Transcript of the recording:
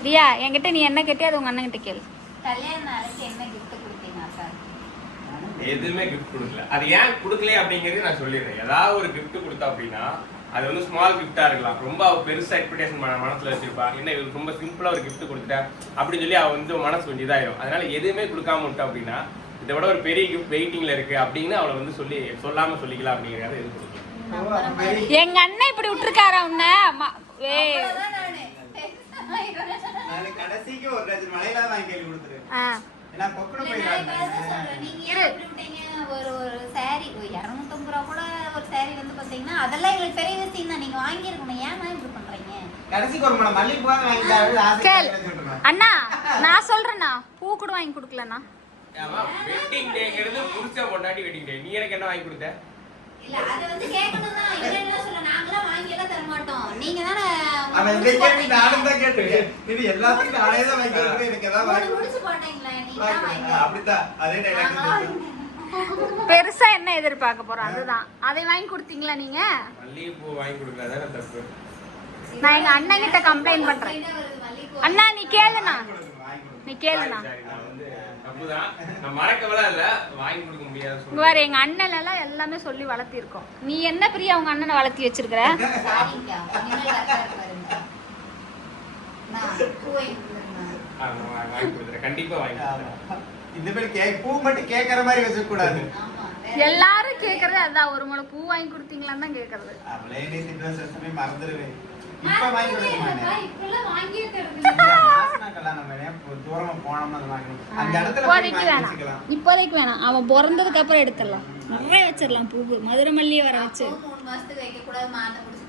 பிரியா என்கிட்ட நீ என்ன கேட்டி அது உங்க அண்ணன் கிட்ட கேளு. கல்யாண நாளைக்கு என்ன gift கொடுத்தீங்க அக்கா? எதுவுமே கிஃப்ட் கொடுக்கல. அது ஏன் கொடுக்கல அப்படிங்கறது நான் சொல்லிடுறேன். ஏதாவது ஒரு கிஃப்ட் கொடுத்தா அப்படின்னா அது வந்து ஸ்மால் கிஃப்டா இருக்கலாம். ரொம்ப பெருசா எக்ஸ்பெக்டேஷன் மனசுல வச்சிருப்பா. என்ன இது ரொம்ப சிம்பிளா ஒரு கிஃப்ட் கொடுத்துட்டேன் அப்படின்னு சொல்லி அவ வந்து மனசு கொஞ்சம் இதாயிரும். அதனால எதுவுமே கொடுக்காம விட்டா அப்படின்னா இதை விட ஒரு பெரிய கிஃப்ட் வெயிட்டிங்ல இருக்கு அப்படின்னு அவளை வந்து சொல்லாம சொல்லிக்கலாம் அப்படிங்கறத எது கொடுக்கல. எங்க அண்ணன் இப்படி விட்டுருக்காரா உன்ன? கடைசிக்கு ஒரு டஜன் மலையில வாங்கி கேள்வி கொடுத்துரு. ஏன்னா கொக்கட ஒரு சாரி 250 ரூபா கூட ஒரு சாரி வந்து பாத்தீங்கன்னா அதெல்லாம் எங்களுக்கு பெரிய விஷயம் தான். நீங்க வாங்கியிருக்கணும். ஏன் இப்படி பண்றீங்க? கடைசிக்கு ஒரு மல்லிகை பூ வாங்கி அண்ணா நான் சொல்றேன்னா பூ கூட வாங்கி கொடுக்கலண்ணா. வெட்டிங் டேங்கிறது புருஷ பொண்டாட்டி வெட்டிங் டே. நீ எனக்கு என்ன வாங்கி கொடுத்த? இல்ல அது வந்து கேட்கணும் தான். இல்லன்னா சொல்ல நாங்கலாம் வாங்கி எல்லாம் தர மாட்டோம். நீங்க தான அவன் இந்த கேள்வி நானும் தான் கேட்டேன். இது எல்லாத்துக்கும் நானே தான் வாங்கி கொடுக்கிறேன். எனக்கு ஏதாவது வாங்கி முடிச்சு போட்டீங்களா? நீங்க தான் வாங்கி. அப்படிதான் அதே டைலாக். பெருசா என்ன எதிர்பார்க்க போறோம் அதுதான். அதை வாங்கி கொடுத்தீங்களா நீங்க? மல்லிகை பூ வாங்கி கொடுக்கறதா தப்பு. நான் எங்க அண்ணன் கிட்ட கம்ப்ளைண்ட் பண்றேன். அண்ணா நீ கேளுண்ணா. நீ கேளுண்ணா. நான் மறக்கவளா இல்ல வாங்கி கொடுக்க முடியாது. வேற எங்க அண்ணன் எல்லாம் எல்லாமே சொல்லி வளர்த்திருக்கோம். நீ என்ன பிரியா உங்க அண்ணனை வளர்த்தி வச்சிருக்கிற? சாரிங்க. நீங்க கரெக்டா பாருங்க. நான் பூவை வாங்கி கொடுக்குறேன். கண்டிப்பா வாங்கி கொடுக்குறேன். இந்த பேர் பூ மட்டும் கேட்கற மாதிரி வச்சுக்க கூடாது. எல்லாரும் கேக்குறது அதான். ஒரு முளை பூ வாங்கி கொடுத்தீங்களான்னு தான் கேக்குறது. அவளே நீ சிட்டுவேஷன் மறந்துடுவேன். இப்ப வாங்கி கொடுக்க இப்பெல்லாம் வாங்கியே தருவீங்க. தூரமா போனோம்னா அந்த இடத்துல இப்போதைக்கு வேணாம். இப்போதைக்கு வேணாம். அவன் பிறந்ததுக்கு அப்புறம் எடுத்துடலாம். நிறைய வச்சிடலாம் பூ. மதுரை மல்லியை வர வச்சு 3 மாசத்துக்கு வைக்க கூடாது. மாத்த முடிச்சு